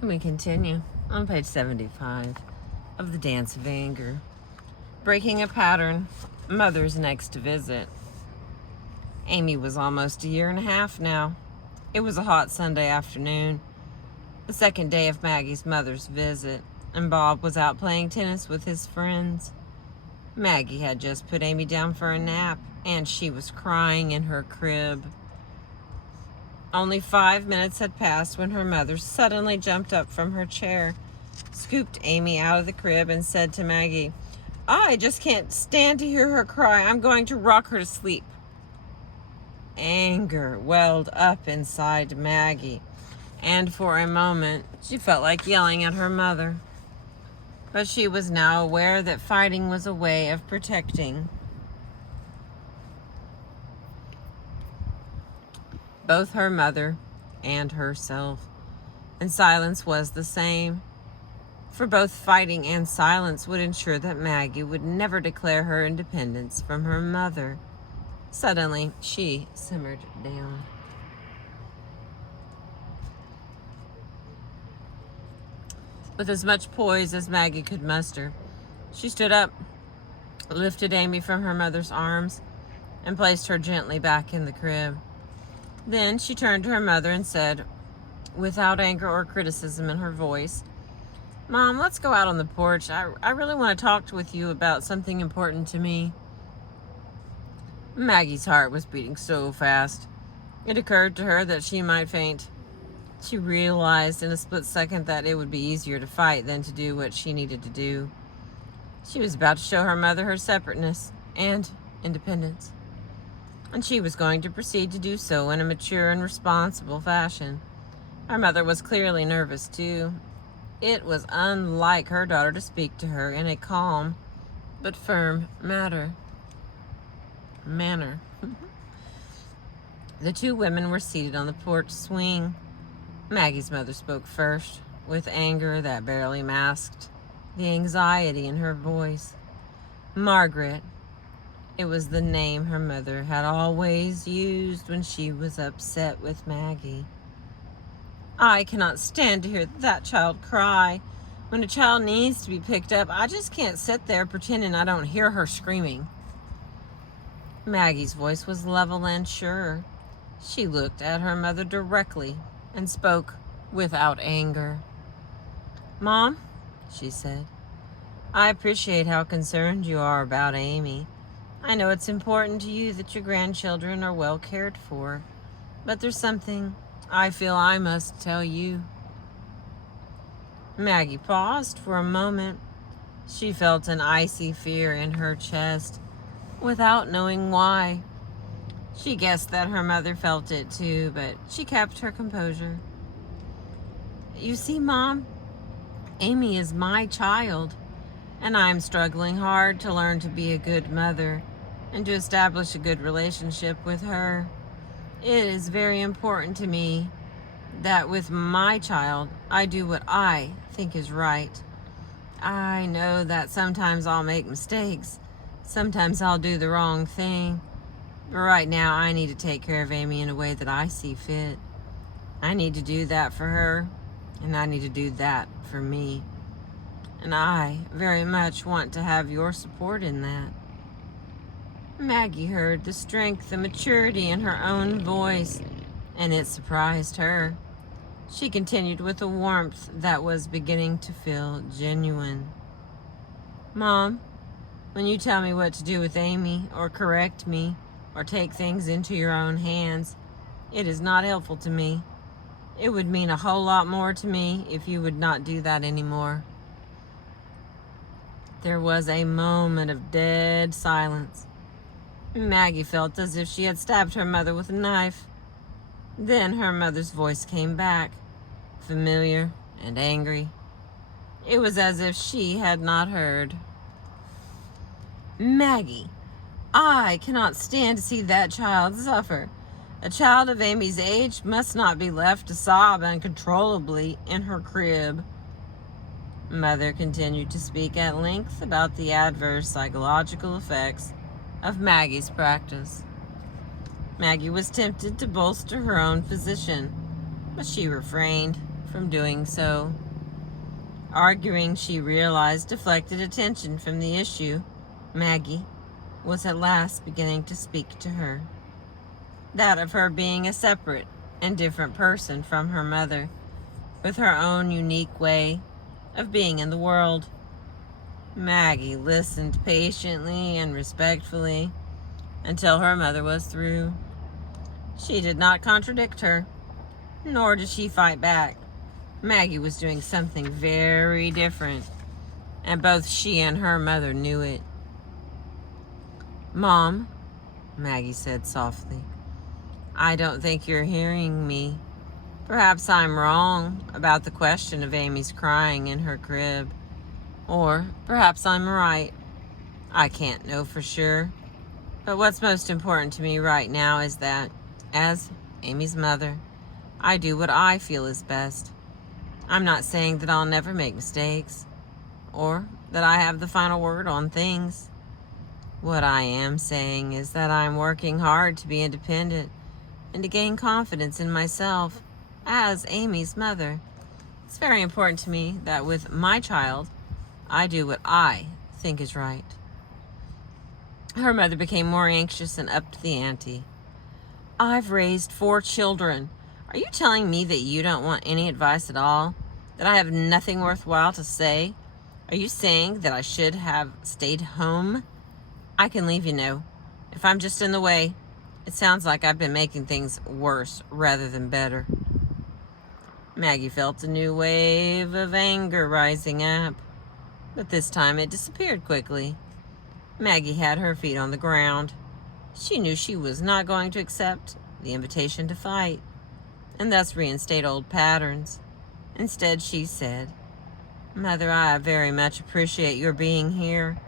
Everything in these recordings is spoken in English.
And we continue on page 75 of The Dance of Anger. Breaking a pattern, mother's next visit. Amy was almost a year and a half now. It was a hot Sunday afternoon, the second day of Maggie's mother's visit, and Bob was out playing tennis with his friends. Maggie had just put Amy down for a nap, and she was crying in her crib. Only 5 minutes had passed when her mother suddenly jumped up from her chair, scooped Amy out of the crib, and said to Maggie, "I just can't stand to hear her cry. I'm going to rock her to sleep." Anger welled up inside Maggie, and for a moment she felt like yelling at her mother. But she was now aware that fighting was a way of protecting both her mother and herself, and silence was the same. For both fighting and silence would ensure that Maggie would never declare her independence from her mother. Suddenly, she simmered down. With as much poise as Maggie could muster, she stood up, lifted Amy from her mother's arms, and placed her gently back in the crib. Then she turned to her mother and said, without anger or criticism in her voice, "Mom, let's go out on the porch. I really want to talk with you about something important to me." Maggie's heart was beating so fast, it occurred to her that she might faint. She realized in a split second that it would be easier to fight than to do what she needed to do. She was about to show her mother her separateness and independence, and she was going to proceed to do so in a mature and responsible fashion. Her mother was clearly nervous too. It was unlike her daughter to speak to her in a calm but firm manner. The two women were seated on the porch swing. Maggie's mother spoke first, with anger that barely masked the anxiety in her voice. "Margaret." It was the name her mother had always used when she was upset with Maggie. "I cannot stand to hear that child cry. When a child needs to be picked up, I just can't sit there pretending I don't hear her screaming." Maggie's voice was level and sure. She looked at her mother directly and spoke without anger. "Mom," she said, "I appreciate how concerned you are about Amy. I know it's important to you that your grandchildren are well cared for, but there's something I feel I must tell you." Maggie paused for a moment. She felt an icy fear in her chest, without knowing why. She guessed that her mother felt it too, but she kept her composure. "You see, Mom, Amy is my child, and I'm struggling hard to learn to be a good mother and to establish a good relationship with her. It is very important to me that with my child, I do what I think is right. I know that sometimes I'll make mistakes. Sometimes I'll do the wrong thing. But right now, I need to take care of Amy in a way that I see fit. I need to do that for her, and I need to do that for me. And I very much want to have your support in that." Maggie heard the strength and maturity in her own voice, and it surprised her. She continued with a warmth that was beginning to feel genuine. "Mom, when you tell me what to do with Amy, or correct me, or take things into your own hands, it is not helpful to me. It would mean a whole lot more to me if you would not do that anymore." There was a moment of dead silence. Maggie felt as if she had stabbed her mother with a knife. Then her mother's voice came back, familiar and angry. It was as if she had not heard. "Maggie, I cannot stand to see that child suffer. A child of Amy's age must not be left to sob uncontrollably in her crib." Mother continued to speak at length about the adverse psychological effects of Maggie's practice. Maggie was tempted to bolster her own position, but she refrained, from doing so. Arguing, she realized, deflected attention from the issue. Maggie was at last beginning to speak to her. That of her being a separate and different person from her mother, with her own unique way of being in the world. Maggie listened patiently and respectfully until her mother was through. She did not contradict her, nor did she fight back. Maggie was doing something very different, and both she and her mother knew it. "Mom," Maggie said softly, "I don't think you're hearing me. Perhaps I'm wrong about the question of Amy's crying in her crib. Or perhaps I'm right. I can't know for sure. But what's most important to me right now is that, as Amy's mother, I do what I feel is best. I'm not saying that I'll never make mistakes, or that I have the final word on things. What I am saying is that I'm working hard to be independent and to gain confidence in myself as Amy's mother. It's very important to me that with my child, I do what I think is right." Her mother became more anxious and upped the ante. "I've raised 4 children. Are you telling me that you don't want any advice at all? That I have nothing worthwhile to say? Are you saying that I should have stayed home? I can leave, you know. If I'm just in the way, it sounds like I've been making things worse rather than better." Maggie felt a new wave of anger rising up, but this time it disappeared quickly. Maggie had her feet on the ground. She knew she was not going to accept the invitation to fight, and thus reinstate old patterns. Instead, she said, "Mother, I very much appreciate your being here.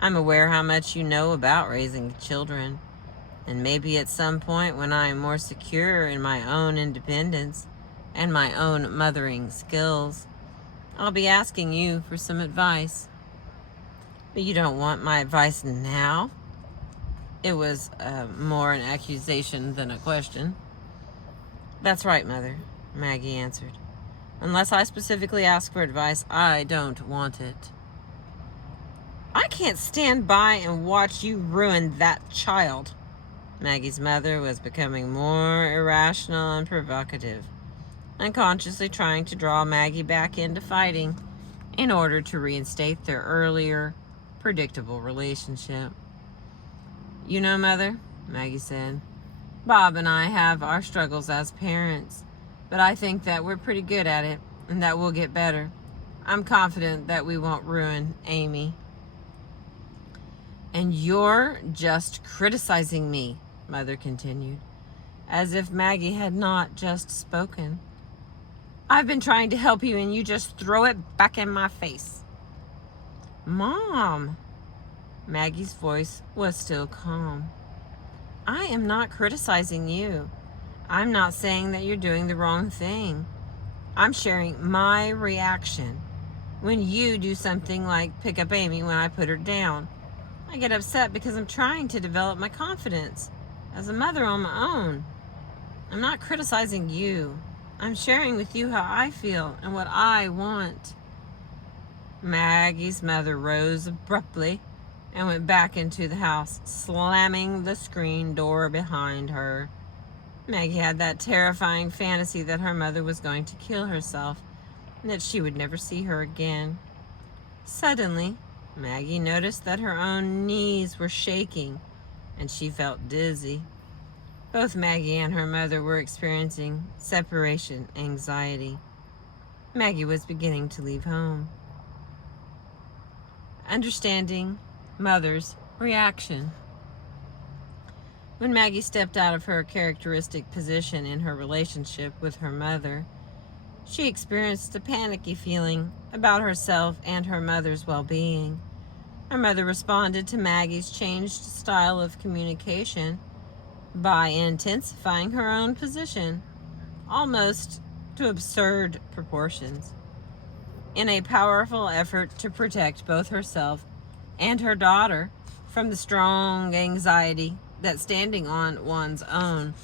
I'm aware how much you know about raising children, and maybe at some point when I am more secure in my own independence and my own mothering skills, I'll be asking you for some advice." "But you don't want my advice now?" It was more an accusation than a question. "That's right, Mother," Maggie answered. "Unless I specifically ask for advice, I don't want it." "I can't stand by and watch you ruin that child." Maggie's mother was becoming more irrational and provocative, unconsciously trying to draw Maggie back into fighting in order to reinstate their earlier, predictable relationship. "You know, Mother," Maggie said, "Bob and I have our struggles as parents, but I think that we're pretty good at it and that we'll get better. I'm confident that we won't ruin Amy." "And you're just criticizing me," Mother continued, as if Maggie had not just spoken. "I've been trying to help you and you just throw it back in my face." "Mom," Maggie's voice was still calm, "I am not criticizing you. I'm not saying that you're doing the wrong thing. I'm sharing my reaction when you do something like pick up Amy when I put her down. I get upset because I'm trying to develop my confidence as a mother on my own. I'm not criticizing you. I'm sharing with you how I feel and what I want." Maggie's mother rose abruptly and went back into the house, slamming the screen door behind her. Maggie had that terrifying fantasy that her mother was going to kill herself and that she would never see her again. Suddenly, Maggie noticed that her own knees were shaking and she felt dizzy. Both Maggie and her mother were experiencing separation anxiety. Maggie was beginning to leave home. Understanding Mother's reaction. When Maggie stepped out of her characteristic position in her relationship with her mother, she experienced a panicky feeling about herself and her mother's well-being. Her mother responded to Maggie's changed style of communication by intensifying her own position, almost to absurd proportions, in a powerful effort to protect both herself and her daughter from the strong anxiety that standing on one's own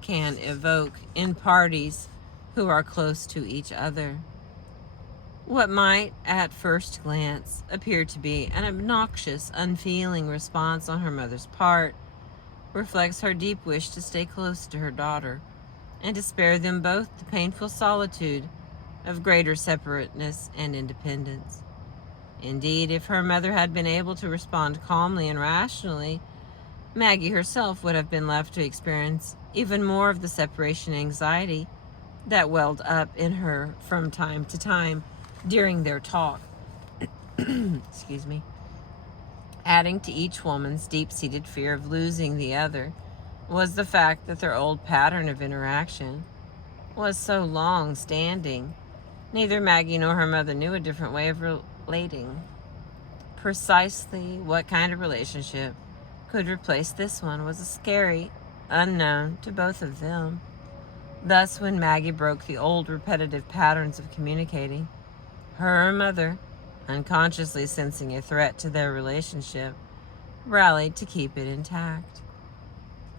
can evoke in parties who are close to each other. What might, at first glance, appear to be an obnoxious, unfeeling response on her mother's part reflects her deep wish to stay close to her daughter and to spare them both the painful solitude of greater separateness and independence. Indeed, if her mother had been able to respond calmly and rationally, Maggie herself would have been left to experience even more of the separation anxiety that welled up in her from time to time during their talk. Excuse me. Adding to each woman's deep-seated fear of losing the other was the fact that their old pattern of interaction was so long-standing. Neither Maggie nor her mother knew a different way of relating. Precisely what kind of relationship could replace this one was a scary unknown to both of them. Thus, when Maggie broke the old repetitive patterns of communicating, her mother, unconsciously sensing a threat to their relationship, rallied to keep it intact.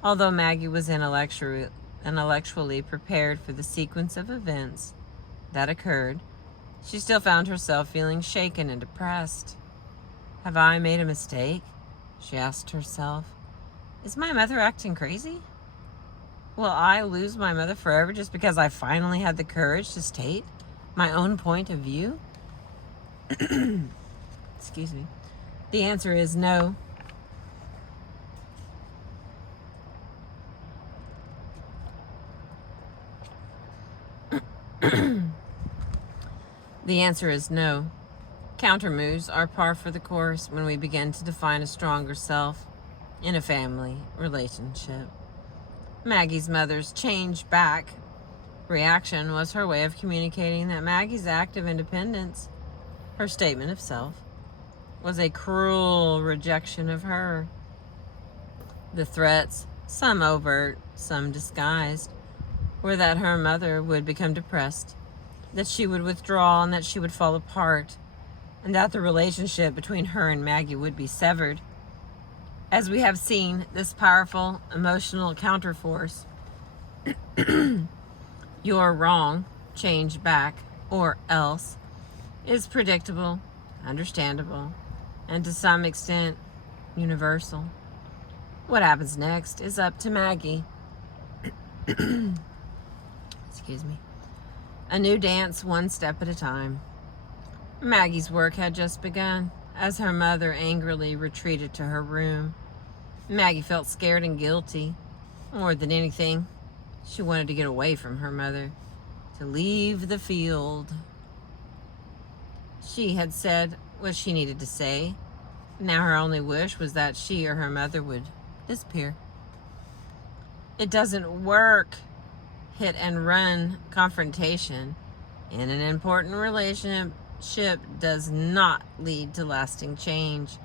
Although Maggie was intellectually prepared for the sequence of events that occurred, she still found herself feeling shaken and depressed. "Have I made a mistake?" she asked herself. "Is my mother acting crazy? Will I lose my mother forever just because I finally had the courage to state my own point of view?" Excuse me. The answer is no. The answer is no. Countermoves are par for the course when we begin to define a stronger self in a family relationship. Maggie's mother's change back reaction was her way of communicating that Maggie's act of independence, her statement of self, was a cruel rejection of her. The threats, some overt, some disguised, were that her mother would become depressed, that she would withdraw, and that she would fall apart, and that the relationship between her and Maggie would be severed. As we have seen, this powerful emotional counterforce, "you're wrong, change back, or else," is predictable, understandable, and to some extent universal. What happens next is up to Maggie. Excuse me. A new dance, one step at a time. Maggie's work had just begun as her mother angrily retreated to her room. Maggie felt scared and guilty. More than anything, she wanted to get away from her mother, to leave the field. She had said what she needed to say. Now her only wish was that she or her mother would disappear. It doesn't work. Hit and run confrontation in an important relationship does not lead to lasting change.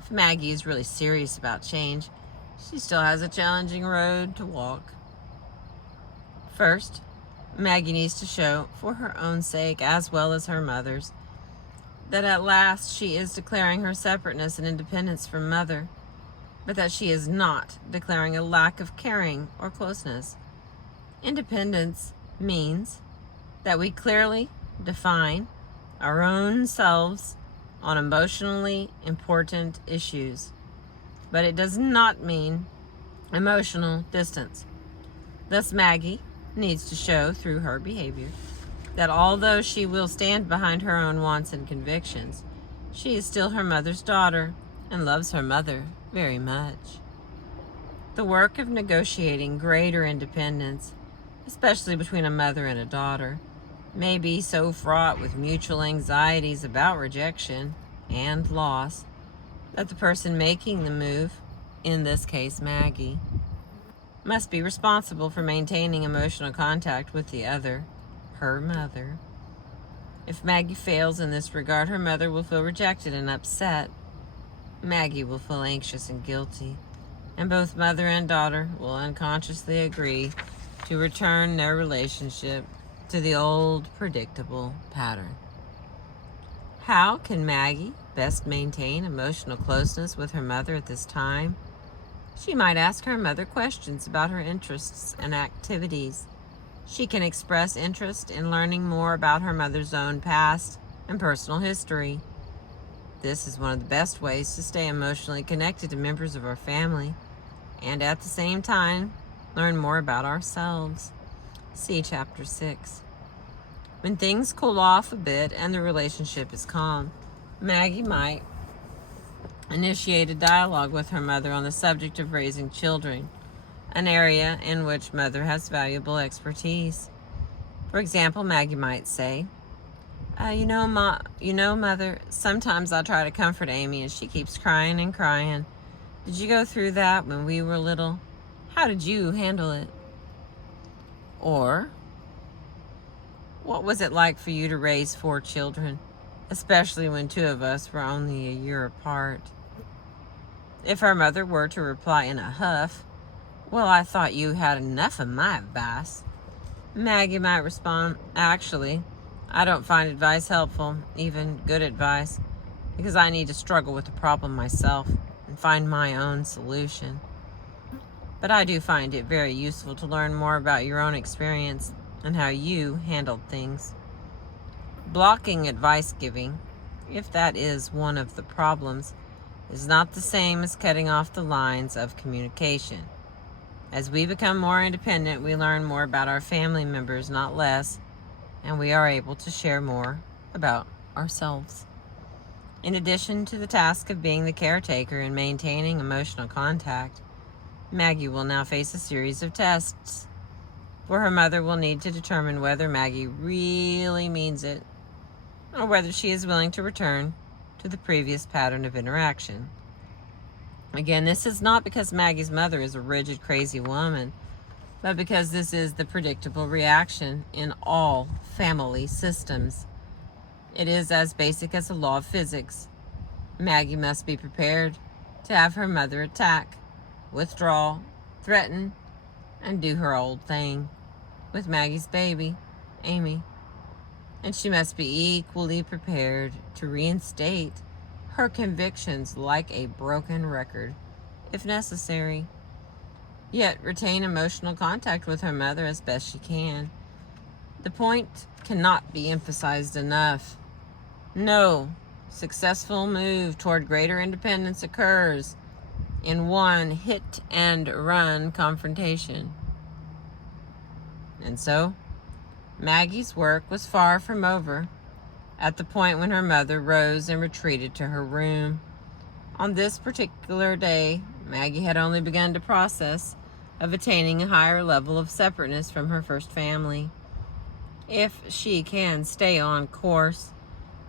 If Maggie is really serious about change, she still has a challenging road to walk. First, Maggie needs to show, for her own sake as well as her mother's, that at last she is declaring her separateness and independence from mother, but that she is not declaring a lack of caring or closeness. Independence means that we clearly define our own selves on emotionally important issues, but it does not mean emotional distance. Thus, Maggie needs to show through her behavior that although she will stand behind her own wants and convictions, she is still her mother's daughter and loves her mother very much. The work of negotiating greater independence, especially between a mother and a daughter, may be so fraught with mutual anxieties about rejection and loss that the person making the move, in this case Maggie, must be responsible for maintaining emotional contact with the other, her mother. If Maggie fails in this regard, her mother will feel rejected and upset. Maggie will feel anxious and guilty, and both mother and daughter will unconsciously agree to return their relationship to the old predictable pattern. How can Maggie best maintain emotional closeness with her mother at this time? She might ask her mother questions about her interests and activities. She can express interest in learning more about her mother's own past and personal history. This is one of the best ways to stay emotionally connected to members of our family and at the same time learn more about ourselves. See Chapter 6. When things cool off a bit and the relationship is calm, Maggie might initiate a dialogue with her mother on the subject of raising children, an area in which mother has valuable expertise. For example, Maggie might say, Mother, sometimes I try to comfort Amy and she keeps crying and crying. Did you go through that when we were little? How did you handle it? Or, what was it like for you to raise 4 children, especially when 2 of us were only a year apart? If her mother were to reply in a huff, well, I thought you had enough of my advice, Maggie might respond, actually, I don't find advice helpful, even good advice, because I need to struggle with the problem myself and find my own solution. But I do find it very useful to learn more about your own experience and how you handled things. Blocking advice giving, if that is one of the problems, is not the same as cutting off the lines of communication. As we become more independent, we learn more about our family members, not less, and we are able to share more about ourselves. In addition to the task of being the caretaker and maintaining emotional contact, Maggie will now face a series of tests, where her mother will need to determine whether Maggie really means it, or whether she is willing to return to the previous pattern of interaction. Again, this is not because Maggie's mother is a rigid, crazy woman, but because this is the predictable reaction in all family systems. It is as basic as the law of physics. Maggie must be prepared to have her mother attack, withdraw, threaten, and do her old thing with Maggie's baby, Amy. And she must be equally prepared to reinstate her convictions like a broken record, if necessary, yet retain emotional contact with her mother as best she can. The point cannot be emphasized enough. No successful move toward greater independence occurs in one hit-and-run confrontation. And so, Maggie's work was far from over at the point when her mother rose and retreated to her room. On this particular day, Maggie had only begun the process of attaining a higher level of separateness from her first family. If she can stay on course,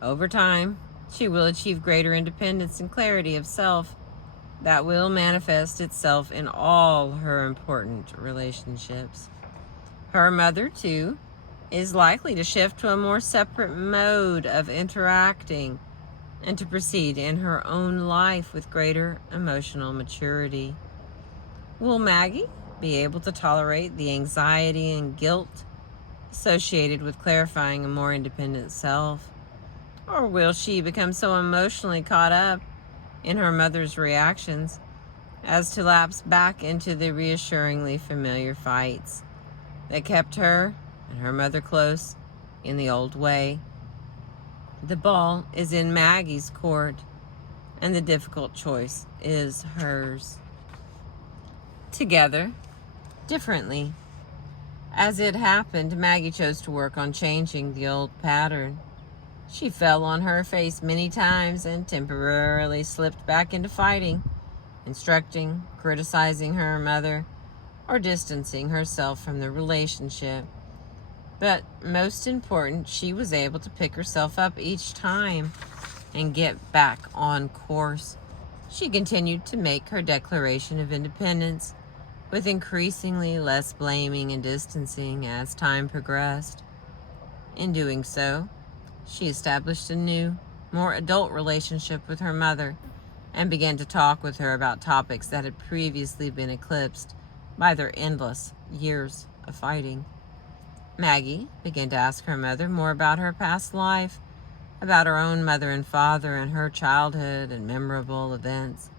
over time, she will achieve greater independence and clarity of self that will manifest itself in all her important relationships. Her mother, too, is likely to shift to a more separate mode of interacting and to proceed in her own life with greater emotional maturity. Will Maggie be able to tolerate the anxiety and guilt associated with clarifying a more independent self? Or will she become so emotionally caught up in her mother's reactions as to lapse back into the reassuringly familiar fights that kept her and her mother close in the old way? The ball is in Maggie's court, and the difficult choice is hers. Together, differently. As it happened, Maggie chose to work on changing the old pattern. She fell on her face many times and temporarily slipped back into fighting, instructing, criticizing her mother, or distancing herself from the relationship. But most important, she was able to pick herself up each time and get back on course. She continued to make her declaration of independence with increasingly less blaming and distancing as time progressed. In doing so, she established a new, more adult relationship with her mother and began to talk with her about topics that had previously been eclipsed by their endless years of fighting. Maggie began to ask her mother more about her past life, about her own mother and father and her childhood and memorable events.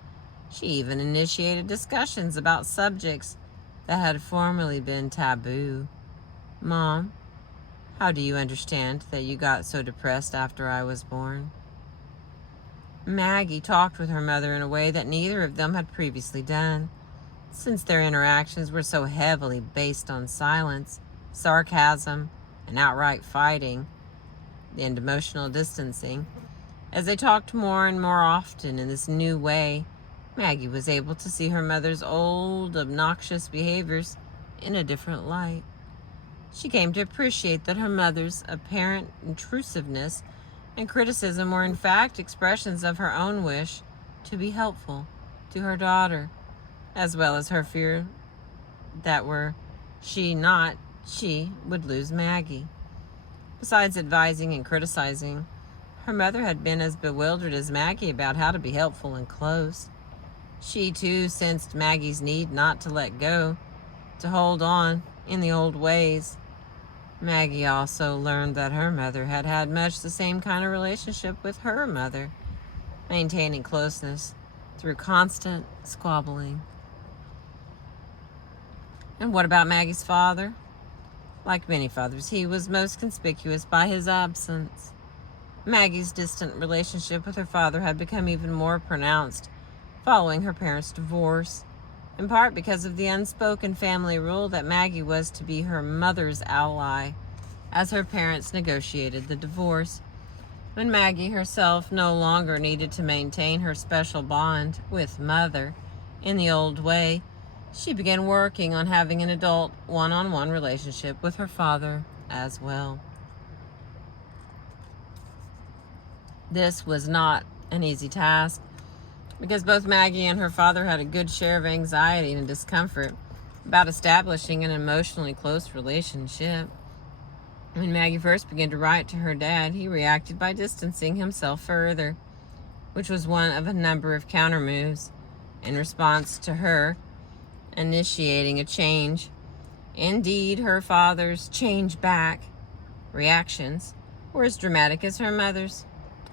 She even initiated discussions about subjects that had formerly been taboo. "Mom, how do you understand that you got so depressed after I was born?" Maggie talked with her mother in a way that neither of them had previously done, since their interactions were so heavily based on silence, sarcasm, and outright fighting and emotional distancing. As they talked more and more often in this new way, Maggie was able to see her mother's old, obnoxious behaviors in a different light. She came to appreciate that her mother's apparent intrusiveness and criticism were in fact expressions of her own wish to be helpful to her daughter, as well as her fear that were she would lose Maggie. Besides advising and criticizing, her mother had been as bewildered as Maggie about how to be helpful and close. She too sensed Maggie's need not to let go, to hold on in the old ways. Maggie also learned that her mother had had much the same kind of relationship with her mother, maintaining closeness through constant squabbling. And what about Maggie's father? Like many fathers, he was most conspicuous by his absence. Maggie's distant relationship with her father had become even more pronounced following her parents' divorce, in part because of the unspoken family rule that Maggie was to be her mother's ally as her parents negotiated the divorce. When Maggie herself no longer needed to maintain her special bond with Mother in the old way, she began working on having an adult one-on-one relationship with her father as well. This was not an easy task because both Maggie and her father had a good share of anxiety and discomfort about establishing an emotionally close relationship. When Maggie first began to write to her dad, he reacted by distancing himself further, which was one of a number of counter moves in response to her initiating a change. Indeed, her father's change back reactions were as dramatic as her mother's,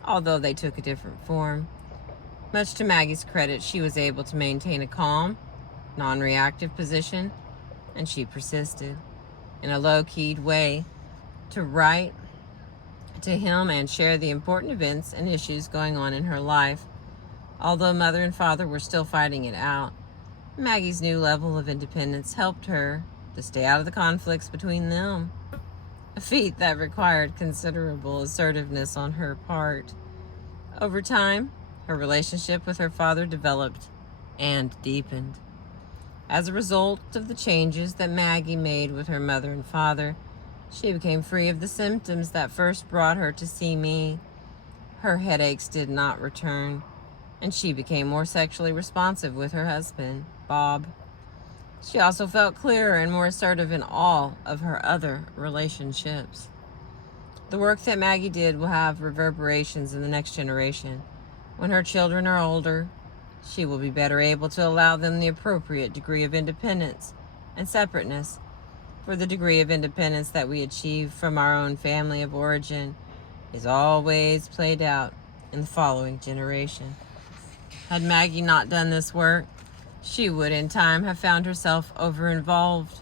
although they took a different form. Much to Maggie's credit, she was able to maintain a calm, non-reactive position, and she persisted in a low-keyed way to write to him and share the important events and issues going on in her life. Although Mother and Father were still fighting it out, Maggie's new level of independence helped her to stay out of the conflicts between them, a feat that required considerable assertiveness on her part. Over time, her relationship with her father developed and deepened. As a result of the changes that Maggie made with her mother and father, she became free of the symptoms that first brought her to see me. Her headaches did not return, and she became more sexually responsive with her husband, Bob. She also felt clearer and more assertive in all of her other relationships. The work that Maggie did will have reverberations in the next generation. When her children are older, she will be better able to allow them the appropriate degree of independence and separateness. For the degree of independence that we achieve from our own family of origin is always played out in the following generation. Had Maggie not done this work, she would in time have found herself over-involved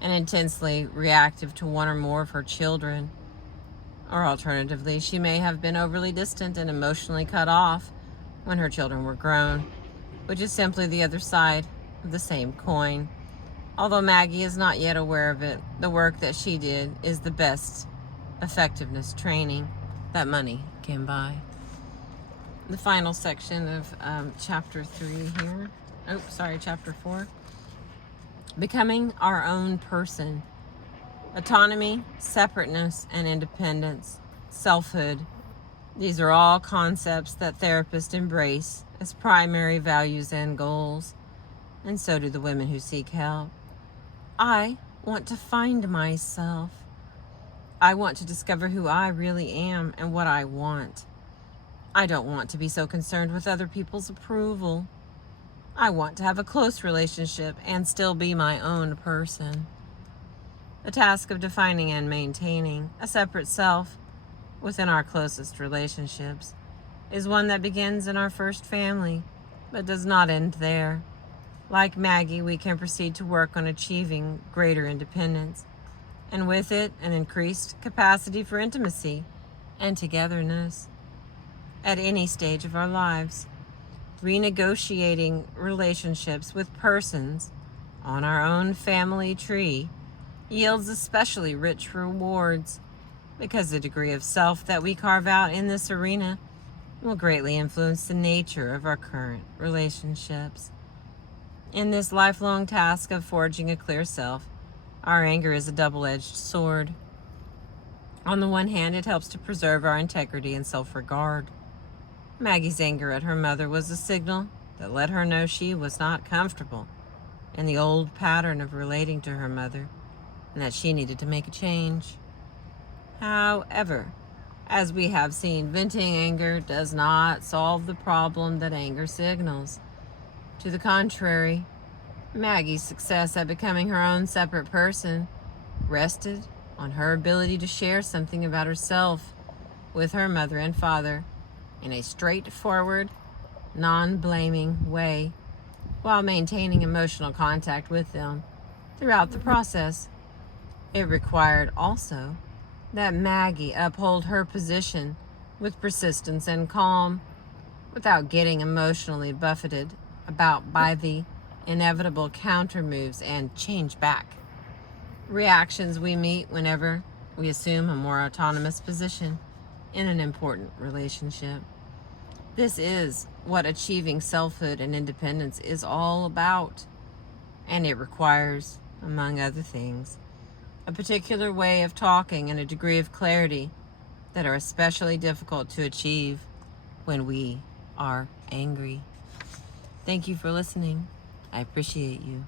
and intensely reactive to one or more of her children. Or alternatively, she may have been overly distant and emotionally cut off when her children were grown, which is simply the other side of the same coin. Although Maggie is not yet aware of it, the work that she did is the best effectiveness training that money can buy. The final section of chapter 4. Becoming our own person. Autonomy, separateness, and independence. Selfhood. These are all concepts that therapists embrace as primary values and goals, and so do the women who seek help. I want to find myself. I want to discover who I really am and what I want. I don't want to be so concerned with other people's approval. I want to have a close relationship and still be my own person. The task of defining and maintaining a separate self within our closest relationships is one that begins in our first family, but does not end there. Like Maggie, we can proceed to work on achieving greater independence and with it, an increased capacity for intimacy and togetherness. At any stage of our lives, renegotiating relationships with persons on our own family tree yields especially rich rewards, because the degree of self that we carve out in this arena will greatly influence the nature of our current relationships. In this lifelong task of forging a clear self, our anger is a double-edged sword. On the one hand, it helps to preserve our integrity and self-regard. Maggie's anger at her mother was a signal that let her know she was not comfortable in the old pattern of relating to her mother, and that she needed to make a change. However, as we have seen, venting anger does not solve the problem that anger signals. To the contrary, Maggie's success at becoming her own separate person rested on her ability to share something about herself with her mother and father in a straightforward, non-blaming way, while maintaining emotional contact with them throughout the process. It required also that Maggie uphold her position with persistence and calm, without getting emotionally buffeted about by the inevitable counter moves and change back reactions we meet whenever we assume a more autonomous position in an important relationship. This is what achieving selfhood and independence is all about, and it requires, among other things, a particular way of talking and a degree of clarity that are especially difficult to achieve when we are angry. Thank you for listening. I appreciate you.